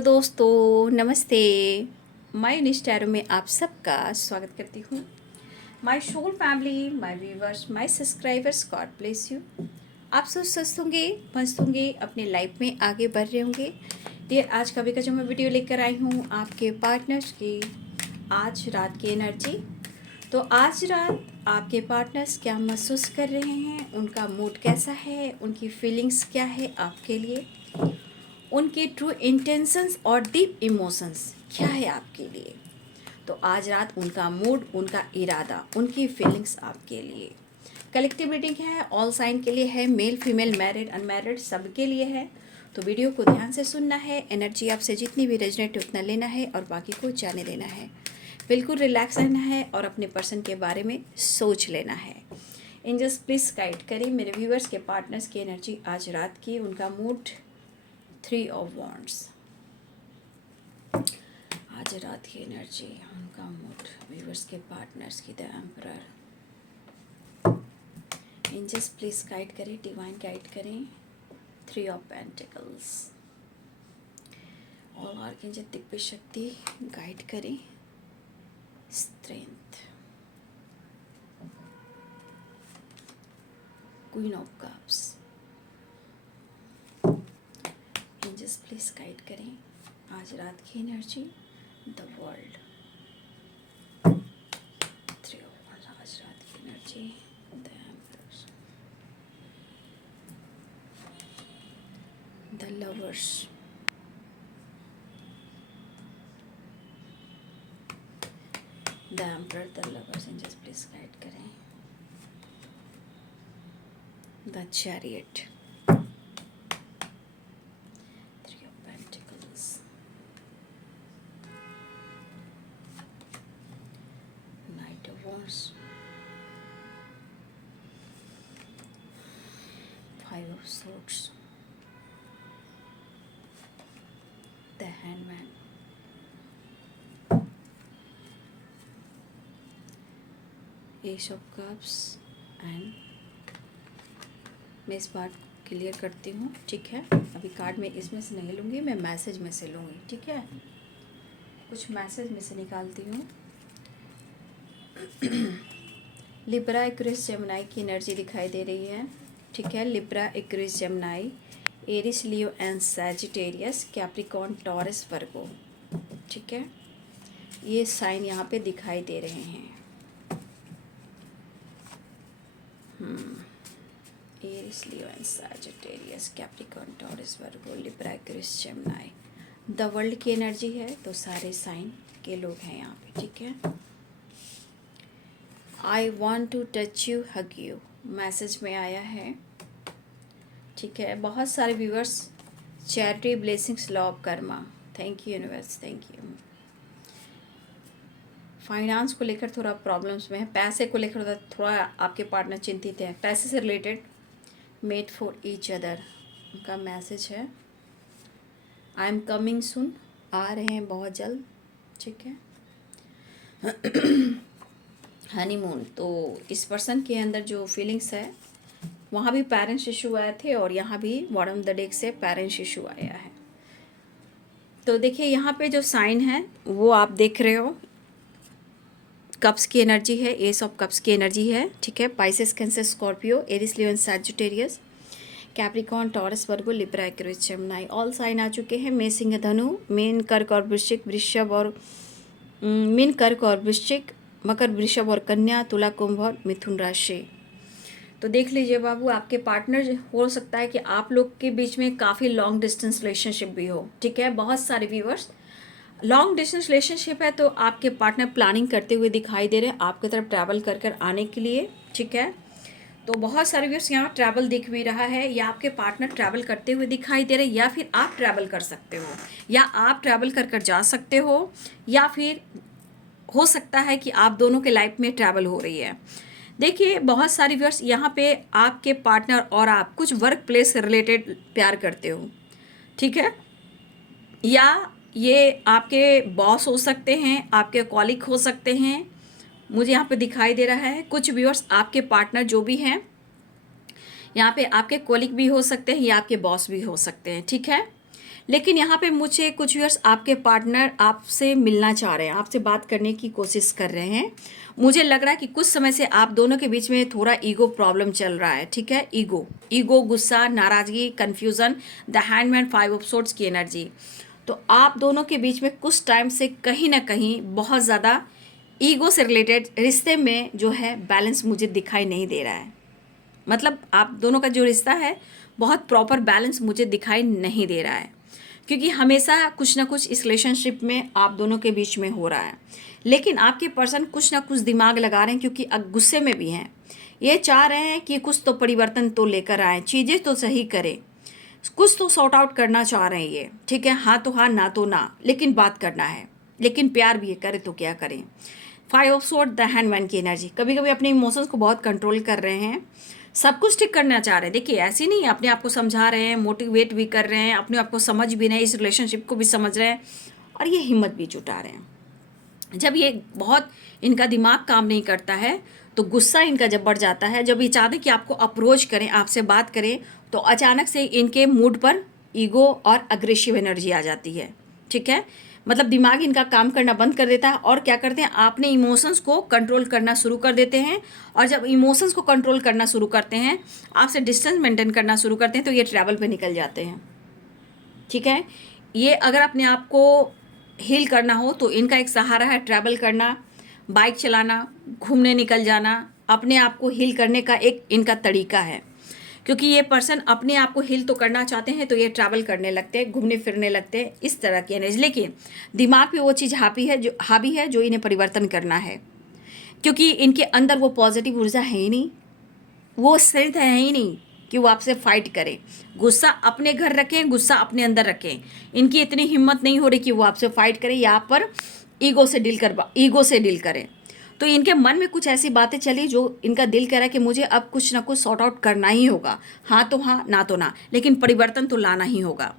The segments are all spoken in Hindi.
हेलो दोस्तों, नमस्ते। मैं निष्ठा में आप सबका स्वागत करती हूँ। My soul family, my viewers, my subscribers, God bless you. आप सब स्वस्थ होंगे, मस्त होंगे, अपने लाइफ में आगे बढ़ रहे होंगे। डियर, आज कभी का जो मैं वीडियो लेकर आई हूँ आपके पार्टनर्स की आज रात की एनर्जी। तो आज रात आपके पार्टनर्स क्या महसूस कर रहे हैं, उनका मूड कैसा है, उनकी फीलिंग्स क्या है आपके लिए, उनके ट्रू इंटेंशंस और डीप इमोशंस क्या है आपके लिए। तो आज रात उनका मूड, उनका इरादा, उनकी फीलिंग्स आपके लिए। कलेक्टिव रीडिंग है, ऑल साइन के लिए है, मेल फीमेल मैरिड अनमैरिड सबके लिए है। तो वीडियो को ध्यान से सुनना है, एनर्जी आपसे जितनी भी रेजनेट उतना लेना है और बाकी को जाने देना है। बिल्कुल रिलैक्स रहना है और अपने पर्सन के बारे में सोच लेना है। एंजल्स प्लीज़ गाइड करें मेरे व्यूअर्स के पार्टनर्स की एनर्जी आज रात की, उनका मूड। 3 ऑफ वॉन्ड्स आज रात की एनर्जी, उनका मूड, व्यूअर्स के पार्टनर्स की, the emperor. Angels please guide करें, डिवाइन गाइड करें। 3 of pentacles, all archangel Divya शक्ति गाइड करें, strength. Queen of cups, angels please guide करें आज रात की energy, the world. 3 of wands आज रात की energy, the emperor, the lovers, the emperor, the lovers. Angels please guide करें, the chariot, 3 of pentacles, knight of wands, 5 of swords, the hanged man, ace of cups. And मैं इस बात क्लियर करती हूँ, ठीक है। अभी कार्ड में इसमें से नहीं लूँगी, मैं मैसेज में से लूँगी, ठीक है। कुछ मैसेज में से निकालती हूँ। लिब्रा, एक्वेरियस, जेमिनी की एनर्जी दिखाई दे रही है, ठीक है। Libra, Aquarius, Gemini, Aries, Leo and Sagittarius, Capricorn, Taurus, Virgo, ठीक है। ये साइन यहाँ पे दिखाई दे रहे हैं। Aries, Leo and Sagittarius, Capricorn, Taurus, Virgo, Libra, Aquarius, Gemini, the world की एनर्जी है। तो सारे साइन के लोग हैं यहाँ पे, ठीक है। I want to touch you, hug you, message में आया है, ठीक है। बहुत सारे viewers, charity, blessings, law of karma, thank you universe, thank you. Finance को लेकर थोड़ा प्रॉब्लम्स में है, पैसे को लेकर थोड़ा आपके पार्टनर चिंतित है, पैसे से related. Made for each other उनका मैसेज है। आई एम कमिंग सुन, आ रहे हैं बहुत जल्द, ठीक है। हनीमून, तो इस पर्सन के अंदर जो फीलिंग्स है, वहाँ भी पेरेंट्स इशू आए थे और यहाँ भी बॉटम द डेक से पेरेंट्स इशू आया है। तो देखिए यहाँ पे जो साइन है वो आप देख रहे हो, कप्स की एनर्जी है, एस ऑफ कप्स की एनर्जी है, ठीक है। Pisces, Cancer, Scorpio, Aries, Leo and Sagittarius, Capricorn, Taurus, Virgo, Libra, Aquarius, Gemini, all sign आ चुके हैं। मेष, सिंह, धनु, मीन, कर्क और वृश्चिक, वृषभ और मीन, कर्क और वृश्चिक, मकर, वृषभ और कन्या, तुला, कुंभ और मिथुन राशि। तो देख लीजिए बाबू, आपके पार्टनर, हो सकता है कि आप लोग के बीच में काफ़ी लॉन्ग डिस्टेंस रिलेशनशिप भी हो, ठीक है। बहुत सारे व्यूअर्स लॉन्ग डिस्टेंस रिलेशनशिप है, तो आपके पार्टनर प्लानिंग करते हुए दिखाई दे रहे हैं आपकी तरफ ट्रैवल कर कर आने के लिए, ठीक है। तो बहुत सारे व्यूअर्स यहाँ ट्रैवल दिख भी रहा है, या आपके पार्टनर ट्रैवल करते हुए दिखाई दे रहे हैं, या फिर आप ट्रैवल कर सकते हो, या आप ट्रैवल कर कर जा सकते हो, या फिर हो सकता है कि आप दोनों के लाइफ में ट्रैवल हो रही है। देखिए बहुत सारे व्यूअर्स यहाँ पे आपके पार्टनर और आप कुछ वर्क प्लेस से रिलेटेड प्यार करते हो, ठीक है। या ये आपके बॉस हो सकते हैं, आपके कॉलीग हो सकते हैं, मुझे यहाँ पे दिखाई दे रहा है। कुछ व्यूअर्स आपके पार्टनर जो भी हैं यहाँ पे आपके कॉलीग भी हो सकते हैं या आपके बॉस भी हो सकते हैं, ठीक है। लेकिन यहाँ पे मुझे कुछ व्यूअर्स आपके पार्टनर आपसे मिलना चाह रहे हैं, आपसे बात करने की कोशिश कर रहे हैं। मुझे लग रहा है कि कुछ समय से आप दोनों के बीच में थोड़ा ईगो प्रॉब्लम चल रहा है, ठीक है। ईगो, गुस्सा, नाराज़गी, confusion, the handman, 5 of swords की एनर्जी। तो आप दोनों के बीच में कुछ टाइम से कहीं ना कहीं बहुत ज़्यादा ईगो से रिलेटेड रिश्ते में जो है बैलेंस मुझे दिखाई नहीं दे रहा है। मतलब आप दोनों का जो रिश्ता है बहुत प्रॉपर बैलेंस मुझे दिखाई नहीं दे रहा है, क्योंकि हमेशा कुछ ना कुछ इस रिलेशनशिप में आप दोनों के बीच में हो रहा है। लेकिन आपके पर्सन कुछ ना कुछ दिमाग लगा रहे हैं, क्योंकि गुस्से में भी हैं। ये चाह रहे हैं कि कुछ तो परिवर्तन तो लेकर आए, चीज़ें तो सही करें, कुछ तो सॉर्ट आउट करना चाह रहे हैं ये, ठीक है। हाँ तो हाँ, ना तो ना, लेकिन बात करना है, लेकिन प्यार भी है, करे तो क्या करें। 5 ऑफ सोर्ड, द हैंडमैन की एनर्जी। कभी कभी अपने इमोशंस को बहुत कंट्रोल कर रहे हैं, सब कुछ ठीक करना चाह रहे हैं। देखिए ऐसे नहीं है, अपने आप को समझा रहे हैं, मोटिवेट भी कर रहे हैं, अपने आप को समझ भी रहे हैं, इस रिलेशनशिप को भी समझ रहे हैं, और ये हिम्मत भी जुटा रहे हैं। जब ये बहुत इनका दिमाग काम नहीं करता है तो गुस्सा इनका जब बढ़ जाता है, जब ये चाहते कि आपको अप्रोच करें, आपसे बात करें, तो अचानक से इनके मूड पर ईगो और अग्रेसिव एनर्जी आ जाती है, ठीक है। मतलब दिमाग इनका काम करना बंद कर देता है, और क्या करते हैं, आपने इमोशंस को कंट्रोल करना शुरू कर देते हैं। और जब इमोशंस को कंट्रोल करना शुरू करते हैं, आपसे डिस्टेंस मेंटेन करना शुरू करते हैं, तो ये ट्रैवल पे निकल जाते हैं, ठीक है। ये अगर अपने आप को हील करना हो तो इनका एक सहारा है ट्रैवल करना, बाइक चलाना, घूमने निकल जाना, अपने आप को हील करने का एक इनका तरीका है। क्योंकि ये पर्सन अपने आप को हील तो करना चाहते हैं, तो ये ट्रैवल करने लगते हैं, घूमने फिरने लगते हैं, इस तरह की एनर्जी। लेकिन दिमाग पे वो चीज़ हावी है जो इन्हें परिवर्तन करना है, क्योंकि इनके अंदर वो पॉजिटिव ऊर्जा है ही नहीं, वो स्ट्रेंथ है ही नहीं कि वो आपसे फाइट करें। गुस्सा अपने घर रखें, गुस्सा अपने अंदर रखें, इनकी इतनी हिम्मत नहीं हो रही कि वो आपसे फाइट करें या आप पर ईगो से डील करें। तो इनके मन में कुछ ऐसी बातें चली जो इनका दिल कह रहा है कि मुझे अब कुछ ना कुछ सॉर्ट आउट करना ही होगा, हाँ तो हाँ, ना तो ना, लेकिन परिवर्तन तो लाना ही होगा।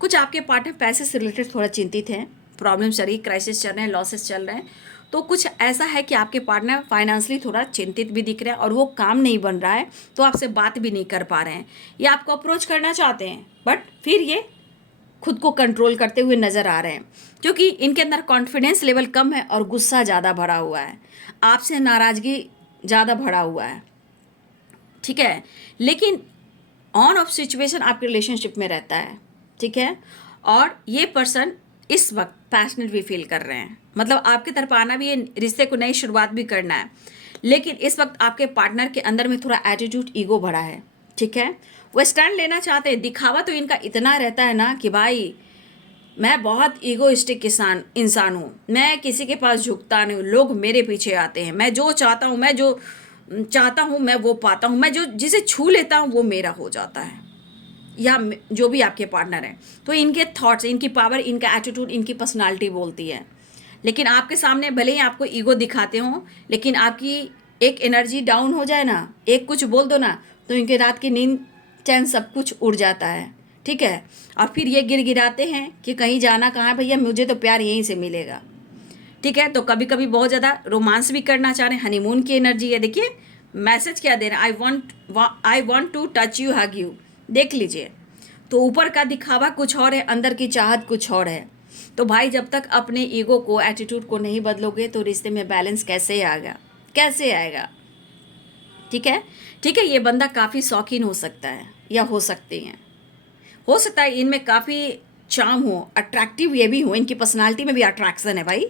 कुछ आपके पार्टनर पैसे से रिलेटेड थोड़ा चिंतित हैं, प्रॉब्लम चल रही, क्राइसिस चल रहे हैं, लॉसेस चल रहे हैं। तो कुछ ऐसा है कि आपके पार्टनर फाइनेंशियली थोड़ा चिंतित भी दिख रहे हैं, और वो काम नहीं बन रहा है, तो आपसे बात भी नहीं कर पा रहे हैं। ये आपको अप्रोच करना चाहते हैं, बट फिर ये खुद को कंट्रोल करते हुए नज़र आ रहे हैं, क्योंकि इनके अंदर कॉन्फिडेंस लेवल कम है और गुस्सा ज़्यादा भरा हुआ है, आपसे नाराज़गी ज़्यादा भरा हुआ है, ठीक है। लेकिन ऑन ऑफ सिचुएशन आपके रिलेशनशिप में रहता है, ठीक है। और ये पर्सन इस वक्त पैशनेट भी फील कर रहे हैं, मतलब आपकी तरफ आना भी, ये रिश्ते को नई शुरुआत भी करना है। लेकिन इस वक्त आपके पार्टनर के अंदर में थोड़ा एटीट्यूड, ईगो भरा है, ठीक है। वो स्टैंड लेना चाहते हैं, दिखावा तो इनका इतना रहता है ना कि भाई मैं बहुत ईगोइस्टिक इंसान हूँ, मैं किसी के पास झुकता नहीं हूँ, लोग मेरे पीछे आते हैं, मैं जो चाहता हूँ, मैं जो चाहता हूँ मैं वो पाता हूँ, मैं जो जिसे छू लेता हूँ वो मेरा हो जाता है, या जो भी आपके पार्टनर हैं। तो इनके थॉट्स, इनकी पावर, इनका एटीट्यूड, इनकी पर्सनालिटी बोलती है। लेकिन आपके सामने भले ही आपको ईगो दिखाते हों, लेकिन आपकी एक एनर्जी डाउन हो जाए ना, एक कुछ बोल दो ना, तो इनके रात की नींद, चैन, सब कुछ उड़ जाता है, ठीक है। और फिर ये गिड़गिड़ाते हैं कि कहीं जाना कहाँ है भैया, मुझे तो प्यार यहीं से मिलेगा, ठीक है। तो कभी कभी बहुत ज़्यादा रोमांस भी करना चाह रहे हैं, हनीमून की एनर्जी है। देखिए मैसेज क्या दे रहे हैं, I want to touch you, hug you, देख लीजिए। तो ऊपर का दिखावा कुछ और है, अंदर की चाहत कुछ और है। तो भाई जब तक अपने ईगो को, एटीट्यूड को नहीं बदलोगे तो रिश्ते में बैलेंस कैसे आएगा, कैसे आएगा, ठीक है। ठीक है, ये बंदा काफ़ी शौकीन हो सकता है या हो सकती हैं, हो सकता है इनमें काफ़ी चार्म हो, अट्रैक्टिव ये भी हो, इनकी पर्सनालिटी में भी अट्रैक्शन है भाई,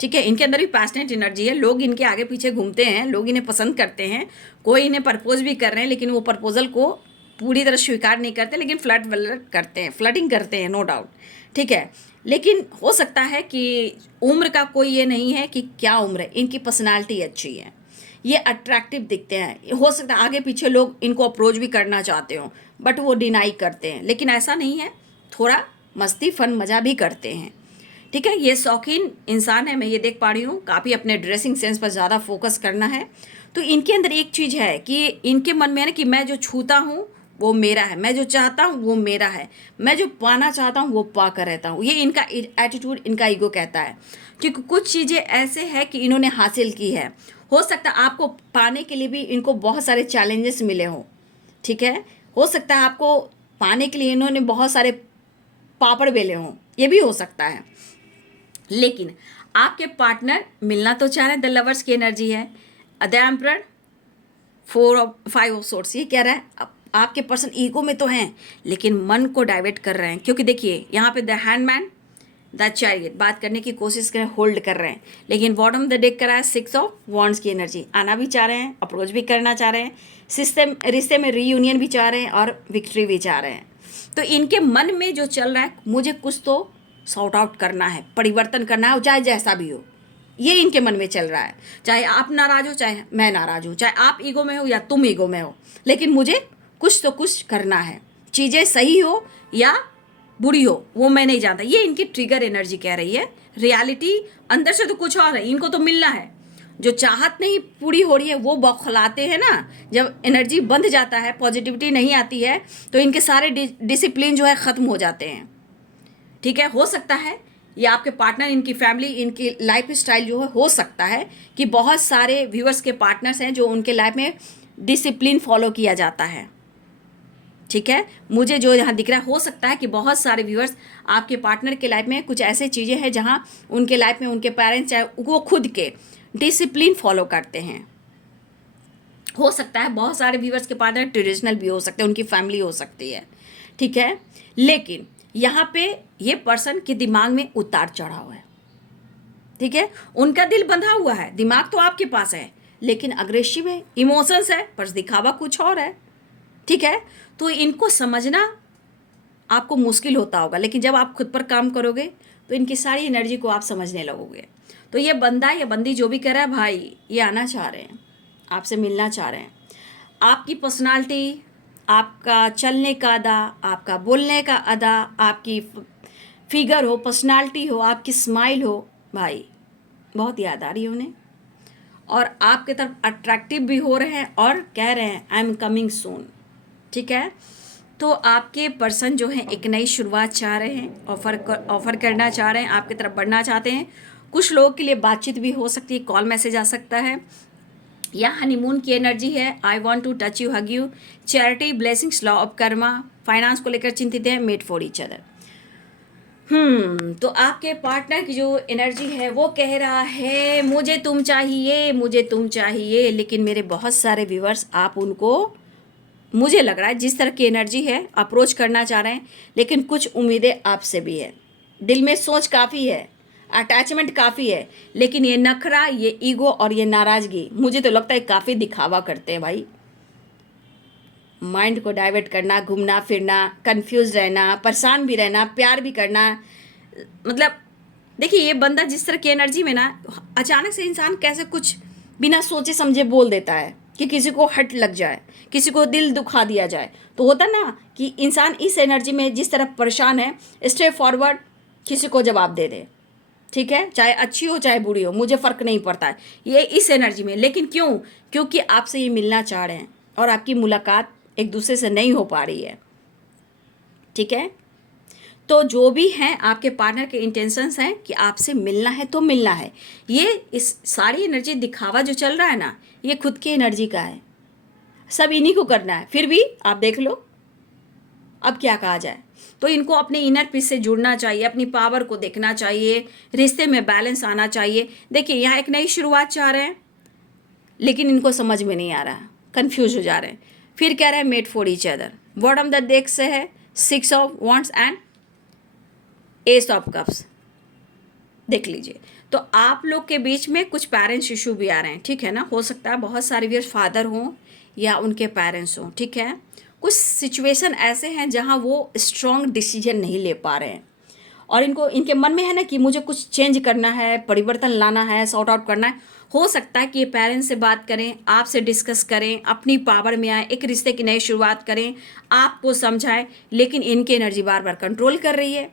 ठीक है। इनके अंदर भी पैशनेट एनर्जी है, लोग इनके आगे पीछे घूमते हैं, लोग इन्हें पसंद करते हैं, कोई इन्हें प्रपोज भी कर रहे हैं, लेकिन वो प्रपोजल को पूरी तरह स्वीकार नहीं करते, लेकिन फ्लर्टिंग करते हैं, नो डाउट, ठीक है। लेकिन हो सकता है कि उम्र का कोई ये नहीं है कि क्या उम्र है, इनकी पर्सनालिटी अच्छी है, ये अट्रैक्टिव दिखते हैं। हो सकता है आगे पीछे लोग इनको अप्रोच भी करना चाहते हो, बट वो डिनाई करते हैं, लेकिन ऐसा नहीं है, थोड़ा मस्ती फन मज़ा भी करते हैं, ठीक है। ये शौकीन इंसान है, मैं ये देख पा रही हूँ, काफ़ी अपने ड्रेसिंग सेंस पर ज़्यादा फोकस करना है। तो इनके अंदर एक चीज़ है कि इनके मन में है ना कि मैं जो छूता हूँ वो मेरा है, मैं जो चाहता हूँ वो मेरा है, मैं जो पाना चाहता हूँ वो पा कर रहता हूँ, ये इनका एटीट्यूड, इनका ईगो कहता है। क्योंकि कुछ चीज़ें ऐसे हैं कि इन्होंने हासिल की है, हो सकता है आपको पाने के लिए भी इनको बहुत सारे चैलेंजेस मिले हों, ठीक है। हो सकता है आपको पाने के लिए इन्होंने बहुत सारे पापड़ बेले हों, ये भी हो सकता है। लेकिन आपके पार्टनर मिलना तो चाह रहे हैं, द लवर्स की एनर्जी है, द एम्परर, 5 ऑफ सोर्ड्स, ये कह रहा है आपके पर्सन ईगो में तो हैं लेकिन मन को डाइवर्ट कर रहे हैं, क्योंकि देखिए यहाँ पे द हैंडमैन, द चैरियट, बात करने की कोशिश कर रहे हैं, होल्ड कर रहे हैं, लेकिन बॉटम द डेक करा है 6 ऑफ वॉन्ड्स की एनर्जी, आना भी चाह रहे हैं, अप्रोच भी करना चाह रहे हैं, रिश्ते में रीयूनियन भी चाह रहे हैं और विक्ट्री भी चाह रहे हैं। तो इनके मन में जो चल रहा है, मुझे कुछ तो सॉर्ट आउट करना है, परिवर्तन करना है, चाहे जैसा भी हो, ये इनके मन में चल रहा है। चाहे आप नाराज़ हो, चाहे मैं नाराज़ हूँ, चाहे आप ईगो में हो या तुम ईगो में हो, लेकिन मुझे कुछ तो कुछ करना है, चीज़ें सही हो या बुरी हो वो मैं नहीं जानता, ये इनकी ट्रिगर एनर्जी कह रही है। रियलिटी अंदर से तो कुछ और है, इनको तो मिलना है, जो चाहत नहीं पूरी हो रही है वो बौखलाते हैं ना, जब एनर्जी बंध जाता है, पॉजिटिविटी नहीं आती है, तो इनके सारे डिसिप्लिन जो है ख़त्म हो जाते हैं। ठीक है, हो सकता है ये आपके पार्टनर, इनकी फैमिली, इनकी लाइफ स्टाइल जो है, हो सकता है कि बहुत सारे व्यूअर्स के पार्टनर्स हैं जो उनके लाइफ में डिसिप्लिन फॉलो किया जाता है। ठीक है, मुझे जो यहाँ दिख रहा है, हो सकता है कि बहुत सारे व्यूअर्स आपके पार्टनर के लाइफ में कुछ ऐसे चीज़ें हैं जहाँ उनके लाइफ में उनके पेरेंट्स चाहे वो खुद के डिसिप्लिन फॉलो करते हैं। हो सकता है बहुत सारे व्यूअर्स के पार्टनर ट्रेडिशनल भी हो सकते हैं, उनकी फैमिली हो सकती है। ठीक है, लेकिन यहाँ पे ये पर्सन के दिमाग में उतार चढ़ाव है। ठीक है, उनका दिल बंधा हुआ है, दिमाग तो आपके पास है लेकिन अग्रेसिव है, इमोशंस है, पर दिखावा कुछ और है। ठीक है, तो इनको समझना आपको मुश्किल होता होगा, लेकिन जब आप खुद पर काम करोगे तो इनकी सारी एनर्जी को आप समझने लगोगे। तो ये बंदा या बंदी जो भी कर रहा है भाई, ये आना चाह रहे हैं, आपसे मिलना चाह रहे हैं। आपकी पर्सनालिटी, आपका चलने का अदा, आपका बोलने का अदा, आपकी फिगर हो, पर्सनालिटी हो, आपकी स्माइल हो, भाई बहुत याद आ रही है उन्हें, और आपके तरफ अट्रैक्टिव भी हो रहे हैं और कह रहे हैं आई एम कमिंग सून। ठीक है, तो आपके पर्सन जो है एक नई शुरुआत चाह रहे हैं, ऑफ़र करना चाह रहे हैं, आपकी तरफ बढ़ना चाहते हैं। कुछ लोगों के लिए बातचीत भी हो सकती है, कॉल मैसेज आ सकता है, या हनीमून की एनर्जी है, I want to touch you, hug you, charity, blessings, law of karma, finance को लेकर चिंतित है, मेड फॉर ईच अदर। तो आपके पार्टनर की जो एनर्जी है वो कह रहा है मुझे तुम चाहिए, मुझे तुम चाहिए, लेकिन मेरे बहुत सारे व्यूअर्स, आप उनको, मुझे लग रहा है जिस तरह की एनर्जी है अप्रोच करना चाह रहे हैं, लेकिन कुछ उम्मीदें आपसे भी है, दिल में सोच काफ़ी है, अटैचमेंट काफ़ी है, लेकिन ये नखरा, ये ईगो और ये नाराज़गी, मुझे तो लगता है काफ़ी दिखावा करते हैं भाई। माइंड को डाइवर्ट करना, घूमना फिरना, कंफ्यूज रहना, परेशान भी रहना, प्यार भी करना, मतलब देखिए ये बंदा जिस तरह की एनर्जी में ना, अचानक से इंसान कैसे कुछ बिना सोचे समझे बोल देता है कि किसी को हट लग जाए, किसी को दिल दुखा दिया जाए, तो होता ना कि इंसान इस एनर्जी में जिस तरह परेशान है, स्ट्रेट फॉरवर्ड किसी को जवाब दे दे। ठीक है, चाहे अच्छी हो चाहे बुरी हो, मुझे फ़र्क नहीं पड़ता है, ये इस एनर्जी में। लेकिन क्यों? क्योंकि आपसे ये मिलना चाह रहे हैं और आपकी मुलाकात एक दूसरे से नहीं हो पा रही है। ठीक है, तो जो भी हैं आपके पार्टनर के इंटेंशंस हैं कि आपसे मिलना है तो मिलना है। ये इस सारी एनर्जी दिखावा जो चल रहा है ना, ये खुद की एनर्जी का है, सब इन्हीं को करना है। फिर भी आप देख लो अब क्या कहा जाए, तो इनको अपने इनर पीस से जुड़ना चाहिए, अपनी पावर को देखना चाहिए, रिश्ते में बैलेंस आना चाहिए। देखिए यहाँ एक नई शुरुआत चाह रहे हैं लेकिन इनको समझ में नहीं आ रहा, कंफ्यूज हो जा रहे हैं। फिर कह रहे हैं made for each other, bottom the deck से है 6 of wands and S of cups. देख लीजिए, तो आप लोग के बीच में कुछ पेरेंट्स इशू भी आ रहे हैं। ठीक है ना, हो सकता है बहुत सारे व्यूअर्स फादर हों या उनके पेरेंट्स हों। ठीक है, कुछ सिचुएशन ऐसे हैं जहां वो स्ट्रॉन्ग डिसीजन नहीं ले पा रहे हैं और इनके मन में है ना कि मुझे कुछ चेंज करना है, परिवर्तन लाना है, सॉर्ट आउट करना है। हो सकता है कि ये पेरेंट्स से बात करें, आपसे डिस्कस करें, अपनी पावर में आए, एक रिश्ते की नई शुरुआत करें, आपको समझाएं, लेकिन इनकी एनर्जी बार बार कंट्रोल कर रही है।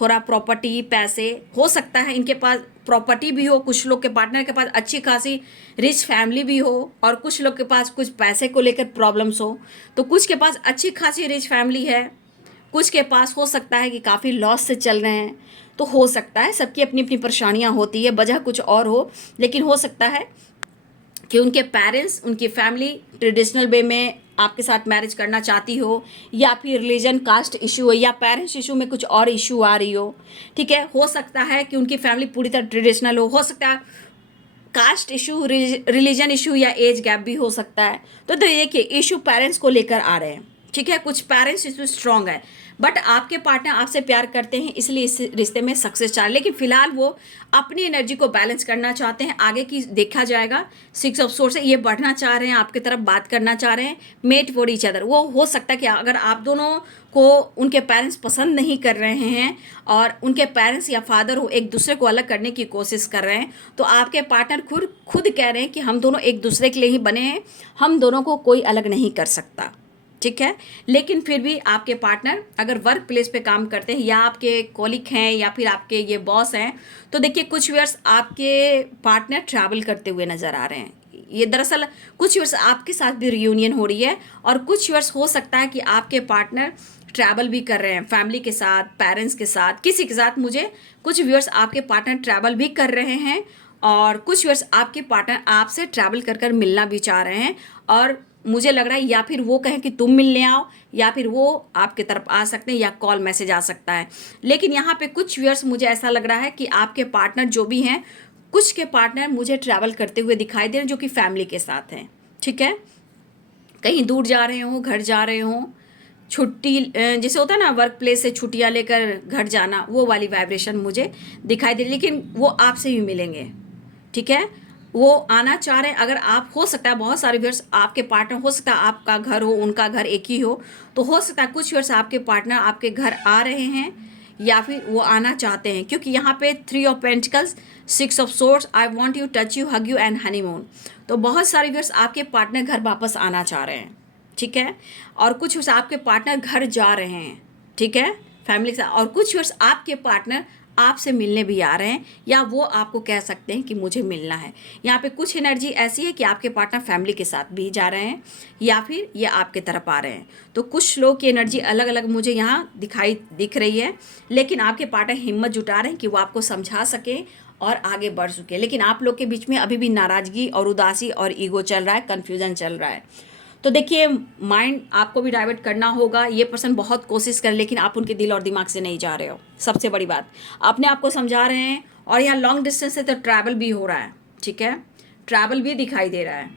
थोड़ा प्रॉपर्टी, पैसे, हो सकता है इनके पास प्रॉपर्टी भी हो, कुछ लोग के पार्टनर के पास अच्छी खासी रिच फैमिली भी हो, और कुछ लोग के पास कुछ पैसे को लेकर प्रॉब्लम्स हो। तो कुछ के पास अच्छी खासी रिच फैमिली है, कुछ के पास हो सकता है कि काफ़ी लॉस से चल रहे हैं। तो हो सकता है सबकी अपनी अपनी परेशानियां होती है, वजह कुछ और हो, लेकिन हो सकता है कि उनके पेरेंट्स, उनकी फैमिली ट्रेडिशनल वे में आपके साथ मैरिज करना चाहती हो, या फिर रिलीजन कास्ट इशू हो, या पेरेंट्स इशू में कुछ और इशू आ रही हो, ठीक है। हो सकता है कि उनकी फैमिली पूरी तरह ट्रेडिशनल हो सकता है कास्ट इशू, रिलीजन इशू, या एज गैप भी हो सकता है। तो देखिए इशू पेरेंट्स को लेकर आ रहे हैं, ठीक है। कुछ पेरेंट्स इशू स्ट्रांग है, बट आपके पार्टनर आपसे प्यार करते हैं, इसलिए इस रिश्ते में सक्सेस चाह रहे हैं। लेकिन फिलहाल वो अपनी एनर्जी को बैलेंस करना चाहते हैं, आगे की देखा जाएगा। 6 ऑफ सोर्स है, ये बढ़ना चाह रहे हैं, आपकी तरफ बात करना चाह रहे हैं, मेट फॉर ईच अदर। वो हो सकता है कि अगर आप दोनों को उनके पेरेंट्स पसंद नहीं कर रहे हैं और उनके पेरेंट्स या फादर हो एक दूसरे को अलग करने की कोशिश कर रहे हैं, तो आपके पार्टनर खुद कह रहे हैं कि हम दोनों एक दूसरे के लिए ही बने हैं, हम दोनों को कोई अलग नहीं कर सकता, ठीक है। लेकिन फिर भी आपके पार्टनर अगर वर्क प्लेस पे काम करते हैं, या आपके कॉलिग हैं, या फिर आपके ये बॉस हैं, तो देखिए कुछ ईयर्स आपके पार्टनर ट्रैवल करते हुए नज़र आ रहे हैं। ये दरअसल कुछ ईयर्स आपके साथ भी रियूनियन हो रही है, और कुछ ईयर्स हो सकता है कि आपके पार्टनर ट्रैवल भी कर रहे हैं फैमिली के साथ, पेरेंट्स के साथ, किसी के साथ। मुझे कुछ व्यूअर्स आपके पार्टनर ट्रैवल भी कर रहे हैं, और कुछ व्यूअर्स आपके पार्टनर आपसे ट्रैवल कर मिलना भी चाह रहे हैं। और मुझे लग रहा है या फिर वो कहें कि तुम मिलने आओ, या फिर वो आपके तरफ आ सकते हैं, या कॉल मैसेज आ सकता है। लेकिन यहाँ पे कुछ व्यूअर्स मुझे ऐसा लग रहा है कि आपके पार्टनर जो भी हैं, कुछ के पार्टनर मुझे ट्रैवल करते हुए दिखाई दे रहे हैं जो कि फैमिली के साथ हैं, ठीक है। कहीं दूर जा रहे हों, घर जा रहे हों, छुट्टी जैसे होता है ना वर्क प्लेस से छुट्टियां लेकर घर जाना, वो वाली वाइब्रेशन मुझे दिखाई दे रही। लेकिन वो आपसे भी मिलेंगे, ठीक है। वो आना चाह रहे हैं। अगर आप, हो सकता है बहुत सारे व्यूअर्स आपके पार्टनर, हो सकता है आपका घर हो उनका घर एक ही तो हो सकता है कुछ व्यूअर्स आपके पार्टनर आपके घर आ रहे हैं, या फिर वो आना चाहते हैं। क्योंकि यहाँ पे 3 of pentacles, 6 of swords, I want you, touch you, hug you and honeymoon. तो बहुत सारे व्यूअर्स आपके पार्टनर घर वापस आना चाह रहे हैं, ठीक है। और कुछ व्यूअर्स आपके पार्टनर घर जा रहे हैं, ठीक है, फैमिली के साथ। और कुछ व्यूअर्स आपके पार्टनर आपसे मिलने भी आ रहे हैं, या वो आपको कह सकते हैं कि मुझे मिलना है। यहाँ पे कुछ एनर्जी ऐसी है कि आपके पार्टनर फैमिली के साथ भी जा रहे हैं, या फिर ये आपके तरफ आ रहे हैं। तो कुछ लोग की एनर्जी अलग अलग मुझे यहाँ दिख रही है। लेकिन आपके पार्टनर हिम्मत जुटा रहे हैं कि वो आपको समझा सकें और आगे बढ़ सके। लेकिन आप लोग के बीच में अभी भी नाराज़गी और उदासी और ईगो चल रहा है, कन्फ्यूज़न चल रहा है। तो देखिए माइंड आपको भी डाइवर्ट करना होगा। ये पर्सन बहुत कोशिश कर, लेकिन आप उनके दिल और दिमाग से नहीं जा रहे हो। सबसे बड़ी बात, अपने आप को समझा रहे हैं। और यहाँ लॉन्ग डिस्टेंस से तो ट्रैवल भी हो रहा है, ठीक है, ट्रैवल भी दिखाई दे रहा है,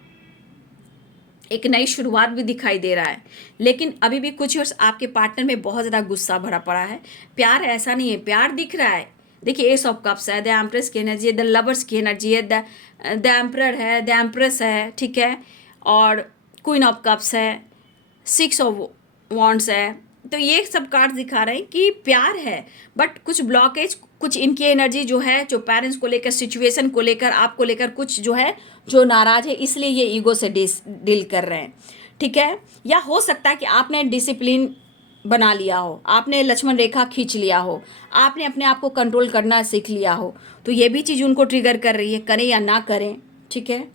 एक नई शुरुआत भी दिखाई दे रहा है। लेकिन अभी भी कुछ वर्ष आपके पार्टनर में बहुत ज़्यादा गुस्सा भरा पड़ा है। प्यार ऐसा नहीं है, प्यार दिख रहा है। देखिए एस ऑफ कप्स है, द एम्प्रेस की एनर्जी है, द लवर्स की एनर्जी है, द एम्परर है, द एम्प्रेस है, ठीक है, और क्वीन ऑफ कप्स है, 6 ऑफ वॉन्ड्स है। तो ये सब कार्ड दिखा रहे हैं कि प्यार है, बट कुछ ब्लॉकेज, कुछ इनकी एनर्जी जो है, जो पेरेंट्स को लेकर, सिचुएशन को लेकर, आपको लेकर कुछ जो है जो नाराज़ है, इसलिए ये ईगो से डील कर रहे हैं, ठीक है। या हो सकता है कि आपने डिसिप्लिन बना लिया हो, आपने लक्ष्मण रेखा खींच लिया हो, आपने अपने आप को कंट्रोल करना सीख लिया हो। तो ये भी चीज़ उनको ट्रिगर कर रही है, करें या ना करें, ठीक है।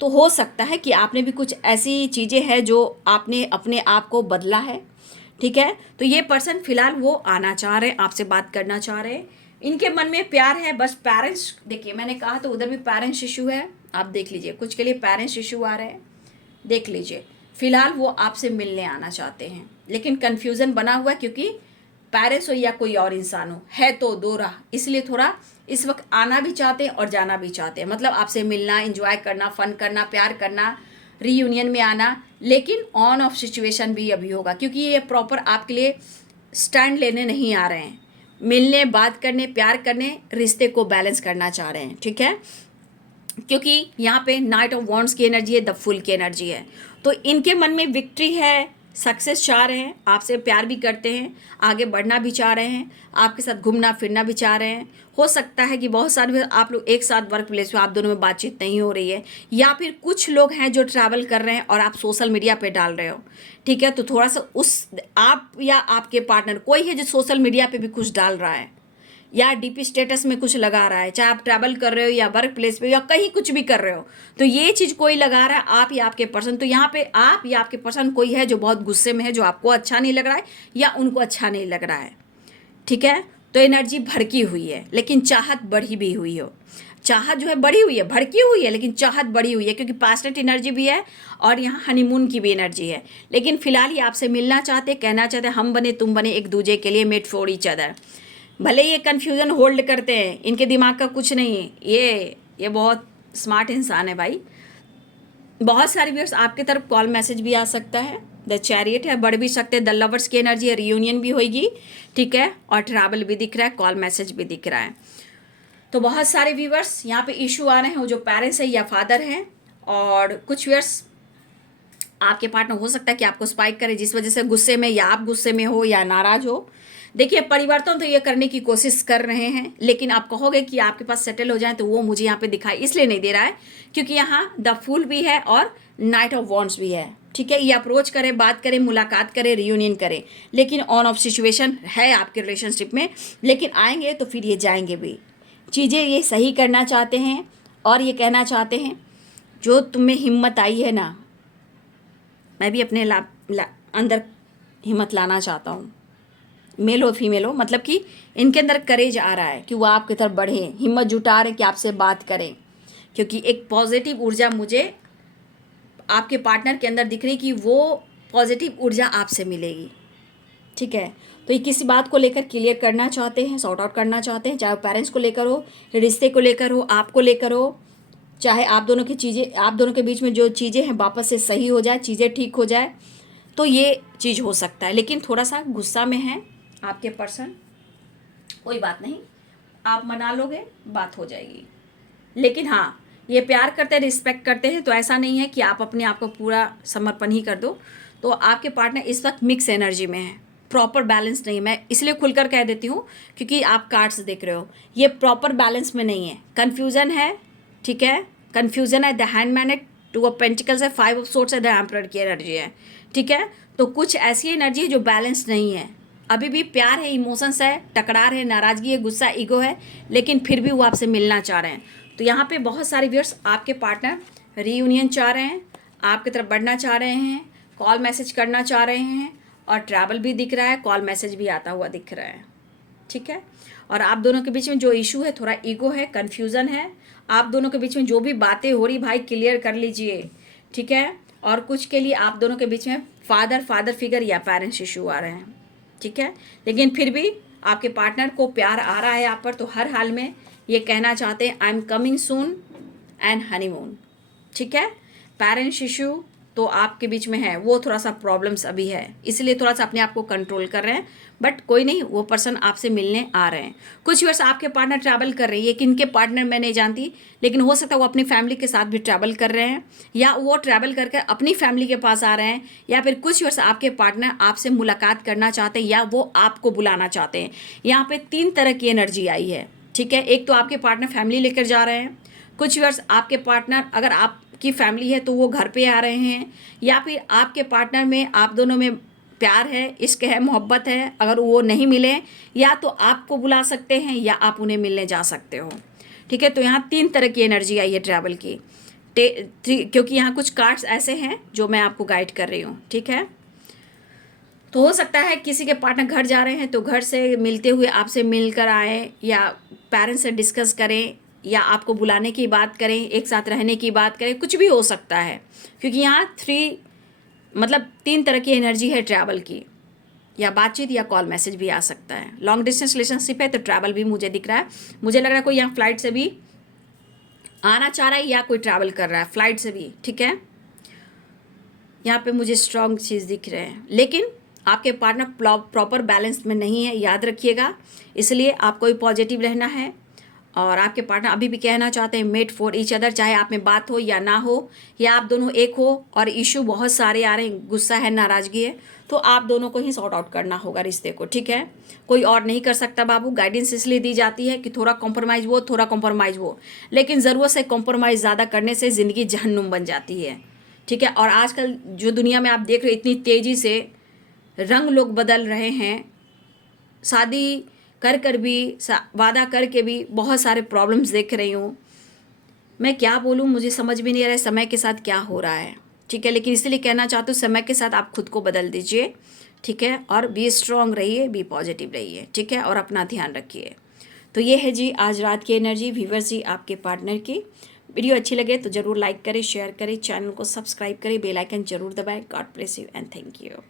तो हो सकता है कि आपने भी कुछ ऐसी चीज़ें हैं जो आपने अपने आप को बदला है, ठीक है। तो ये पर्सन फिलहाल वो आना चाह रहे हैं, आपसे बात करना चाह रहे हैं, इनके मन में प्यार है। बस पेरेंट्स, देखिए मैंने कहा तो उधर भी पेरेंट्स इशू है, आप देख लीजिए, कुछ के लिए पेरेंट्स इशू आ रहे हैं, देख लीजिए। फिलहाल वो आपसे मिलने आना चाहते हैं, लेकिन कन्फ्यूज़न बना हुआ है, क्योंकि पेरेंट्स हो या कोई और इंसान हो, है तो दो राह, इसलिए थोड़ा इस वक्त आना भी चाहते हैं और जाना भी चाहते हैं। मतलब आपसे मिलना, एंजॉय करना, फन करना, प्यार करना, रीयूनियन में आना। लेकिन ऑन ऑफ सिचुएशन भी अभी होगा, क्योंकि ये प्रॉपर आपके लिए स्टैंड लेने नहीं आ रहे हैं, मिलने, बात करने, प्यार करने, रिश्ते को बैलेंस करना चाह रहे हैं, ठीक है। क्योंकि यहाँ पे नाइट ऑफ वॉन्ड्स की एनर्जी है, द फुल की एनर्जी है। तो इनके मन में विक्ट्री है, सक्सेस चाह रहे हैं, आपसे प्यार भी करते हैं, आगे बढ़ना भी चाह रहे हैं, आपके साथ घूमना फिरना भी चाह रहे हैं। हो सकता है कि बहुत सारे आप लोग एक साथ वर्क प्लेस में, आप दोनों में बातचीत नहीं हो रही है, या फिर कुछ लोग हैं जो ट्रैवल कर रहे हैं और आप सोशल मीडिया पे डाल रहे हो, ठीक है। तो थोड़ा सा उस, आप या आपके पार्टनर कोई है जो सोशल मीडिया पे भी कुछ डाल रहा है, या डीपी स्टेटस में कुछ लगा रहा है, चाहे आप ट्रैवल कर रहे हो या वर्क प्लेस पे या कहीं कुछ भी कर रहे हो, तो ये चीज़ कोई लगा रहा है, आप या आपके पर्सन। तो यहाँ पे आप या आपके पर्सन कोई है जो बहुत गुस्से में है, जो आपको अच्छा नहीं लग रहा है या उनको अच्छा नहीं लग रहा है, ठीक है। तो एनर्जी भड़की हुई है, लेकिन चाहत बढ़ी भी हुई हो, चाहत जो है बढ़ी हुई है, भड़की हुई है, लेकिन चाहत बढ़ी हुई है, क्योंकि पास्टेंट एनर्जी भी है और यहाँ हनीमून की भी एनर्जी है। लेकिन फिलहाल ये आपसे मिलना चाहते, कहना चाहते हम बने तुम बने एक दूजे के लिए, मेड फॉर ईच अदर। भले ये कन्फ्यूज़न होल्ड करते हैं, इनके दिमाग का कुछ नहीं है, ये बहुत स्मार्ट इंसान है भाई। बहुत सारे व्यूअर्स आपकी तरफ कॉल मैसेज भी आ सकता है। द चैरियट है, बढ़ भी सकते हैं, द लवर्स की एनर्जी है, रियूनियन भी होगी, ठीक है, और ट्रैवल भी दिख रहा है, कॉल मैसेज भी दिख रहा है। तो बहुत सारे व्यूअर्स यहाँ पे इशू आ रहे हैं, वो जो पेरेंट्स है या फादर हैं, और कुछ व्यूअर्स आपके पार्टनर हो सकता है कि आपको स्पाइक करे, जिस वजह से गुस्से में, या आप गुस्से में हो या नाराज हो। देखिए परिवर्तन तो ये करने की कोशिश कर रहे हैं, लेकिन आप कहोगे कि आपके पास सेटल हो जाए, तो वो मुझे यहाँ पे दिखाई इसलिए नहीं दे रहा है क्योंकि यहाँ द फूल भी है और नाइट ऑफ वॉन्ड्स भी है, ठीक है। ये अप्रोच करें, बात करें, मुलाकात करें, रियूनियन करें, लेकिन ऑन ऑफ सिचुएशन है आपके रिलेशनशिप में, लेकिन आएंगे तो फिर ये जाएंगे भी। चीज़ें ये सही करना चाहते हैं और ये कहना चाहते हैं जो तुम्हें हिम्मत आई है ना, मैं भी अपने अंदर हिम्मत लाना चाहता हूँ। मेल हो फीमेल हो, मतलब कि इनके अंदर करेज आ रहा है कि वो आपकी तरफ बढ़ें, हिम्मत जुटा रहे कि आपसे बात करें, क्योंकि एक पॉजिटिव ऊर्जा मुझे आपके पार्टनर के अंदर दिख रही कि वो पॉजिटिव ऊर्जा आपसे मिलेगी, ठीक है। तो ये किसी बात को लेकर क्लियर करना चाहते हैं, सॉर्ट आउट करना चाहते हैं, चाहे पेरेंट्स को लेकर हो, रिश्ते को लेकर हो, आपको लेकर हो, चाहे आप दोनों की चीज़ें, आप दोनों के बीच में जो चीज़ें हैं वापस से सही हो जाए, चीज़ें ठीक हो जाए, तो ये चीज़ हो सकता है। लेकिन थोड़ा सा गुस्सा में है आपके पर्सन, कोई बात नहीं, आप मना लोगे, बात हो जाएगी। लेकिन हाँ, ये प्यार करते हैं, रिस्पेक्ट करते हैं, तो ऐसा नहीं है कि आप अपने आप को पूरा समर्पण ही कर दो। तो आपके पार्टनर इस वक्त मिक्स एनर्जी में है, प्रॉपर बैलेंस नहीं है। मैं इसलिए खुलकर कह देती हूँ क्योंकि आप कार्ड्स देख रहे हो, ये प्रॉपर बैलेंस में नहीं है, कन्फ्यूज़न है, ठीक है, कन्फ्यूज़न है। द हैंडमैन है, टू ऑफ पेंटिकल्स है, 5 ऑफ सोर्ड्स है, द एम्परर की एनर्जी है, ठीक है। तो कुछ ऐसी एनर्जी है जो बैलेंस नहीं है, अभी भी प्यार है, इमोशंस है, टकरार है, नाराज़गी है, गुस्सा, ईगो है, लेकिन फिर भी वो आपसे मिलना चाह रहे हैं। तो यहाँ पे बहुत सारे व्यूअर्स आपके पार्टनर रीयूनियन चाह रहे हैं, आपकी तरफ बढ़ना चाह रहे हैं, कॉल मैसेज करना चाह रहे हैं, और ट्रैवल भी दिख रहा है, कॉल मैसेज भी आता हुआ दिख रहा है, ठीक है। और आप दोनों के बीच में जो इशू है, थोड़ा ईगो है, कन्फ्यूज़न है, आप दोनों के बीच में जो भी बातें हो रही भाई क्लियर कर लीजिए, ठीक है। और कुछ के लिए आप दोनों के बीच में फादर फिगर या पेरेंट्स इशू आ रहे हैं, ठीक है। लेकिन फिर भी आपके पार्टनर को प्यार आ रहा है आप पर, तो हर हाल में ये कहना चाहते हैं I am coming soon and honeymoon, ठीक है। पेरेंट्स इशू तो आपके बीच में है, वो थोड़ा सा प्रॉब्लम्स अभी है, इसलिए थोड़ा सा अपने आप को कंट्रोल कर रहे हैं, बट कोई नहीं, वो पर्सन आपसे मिलने आ रहे हैं। कुछ वर्ष आपके पार्टनर ट्रैवल कर रही है, किनके पार्टनर मैं नहीं जानती, लेकिन हो सकता है वो अपनी फैमिली के साथ भी ट्रैवल कर रहे हैं, या वो ट्रैवल करके अपनी फैमिली के पास आ रहे हैं, या फिर कुछ वर्ष आपके पार्टनर आपसे मुलाकात करना चाहते हैं, या वो आपको बुलाना चाहते हैं। यहाँ पे 3 तरह की एनर्जी आई है, ठीक है। एक तो आपके पार्टनर फैमिली लेकर जा रहे हैं, कुछ वर्ष आपके पार्टनर, अगर आपकी फैमिली है तो वो घर पे आ रहे हैं, या फिर आपके पार्टनर में, आप दोनों में प्यार है, इश्क है, मोहब्बत है, अगर वो नहीं मिले, या तो आपको बुला सकते हैं या आप उन्हें मिलने जा सकते हो, ठीक है। तो यहाँ 3 तरह की एनर्जी आई है ट्रैवल की, क्योंकि यहाँ कुछ कार्ड्स ऐसे हैं जो मैं आपको गाइड कर रही हूँ, ठीक है। तो हो सकता है किसी के पार्टनर घर जा रहे हैं तो घर से मिलते हुए आपसे मिलकर आए, या पेरेंट्स से डिस्कस करें, या आपको बुलाने की बात करें, एक साथ रहने की बात करें, कुछ भी हो सकता है, क्योंकि यहाँ 3 तरह की एनर्जी है ट्रैवल की, या बातचीत या कॉल मैसेज भी आ सकता है। लॉन्ग डिस्टेंस रिलेशनशिप है तो ट्रैवल भी मुझे दिख रहा है, मुझे लग रहा है कोई यहाँ फ्लाइट से भी आना चाह रहा है, या कोई ट्रैवल कर रहा है फ्लाइट से भी, ठीक है। यहाँ पे मुझे स्ट्रॉन्ग चीज़ दिख रहे हैं, लेकिन आपके पार्टनर प्रॉपर बैलेंस में नहीं है, याद रखिएगा, इसलिए आपको भी पॉजिटिव रहना है। और आपके पार्टनर अभी भी कहना चाहते हैं मेड फॉर ईच अदर, चाहे आप में बात हो या ना हो, या आप दोनों एक हो, और इशू बहुत सारे आ रहे हैं, गुस्सा है, नाराज़गी है, तो आप दोनों को ही सॉर्ट आउट करना होगा रिश्ते को, ठीक है। कोई और नहीं कर सकता बाबू। गाइडेंस इसलिए दी जाती है कि थोड़ा कॉम्प्रोमाइज़ वो, थोड़ा कॉम्प्रोमाइज़ वो, लेकिन ज़रूरत से कॉम्प्रोमाइज़ ज़्यादा करने से ज़िंदगी जहन्नुम बन जाती है, ठीक है। और आजकल जो दुनिया में आप देख रहे हो, इतनी तेज़ी से रंग लोग बदल रहे हैं, शादी कर भी, वादा करके भी बहुत सारे प्रॉब्लम्स देख रही हूँ। मैं क्या बोलूँ, मुझे समझ भी नहीं आ रहा है समय के साथ क्या हो रहा है, ठीक है। लेकिन इसलिए कहना चाहती हूँ समय के साथ आप खुद को बदल दीजिए, ठीक है, और बी स्ट्रॉन्ग रहिए, बी पॉजिटिव रहिए, ठीक है, और अपना ध्यान रखिए। तो ये है जी आज रात की एनर्जी व्यूवर्स जी आपके पार्टनर की। वीडियो अच्छी लगे तो ज़रूर लाइक करें, शेयर करें, चैनल को सब्सक्राइब करें, बेल आइकन जरूर दबाएं। God bless you and thank you.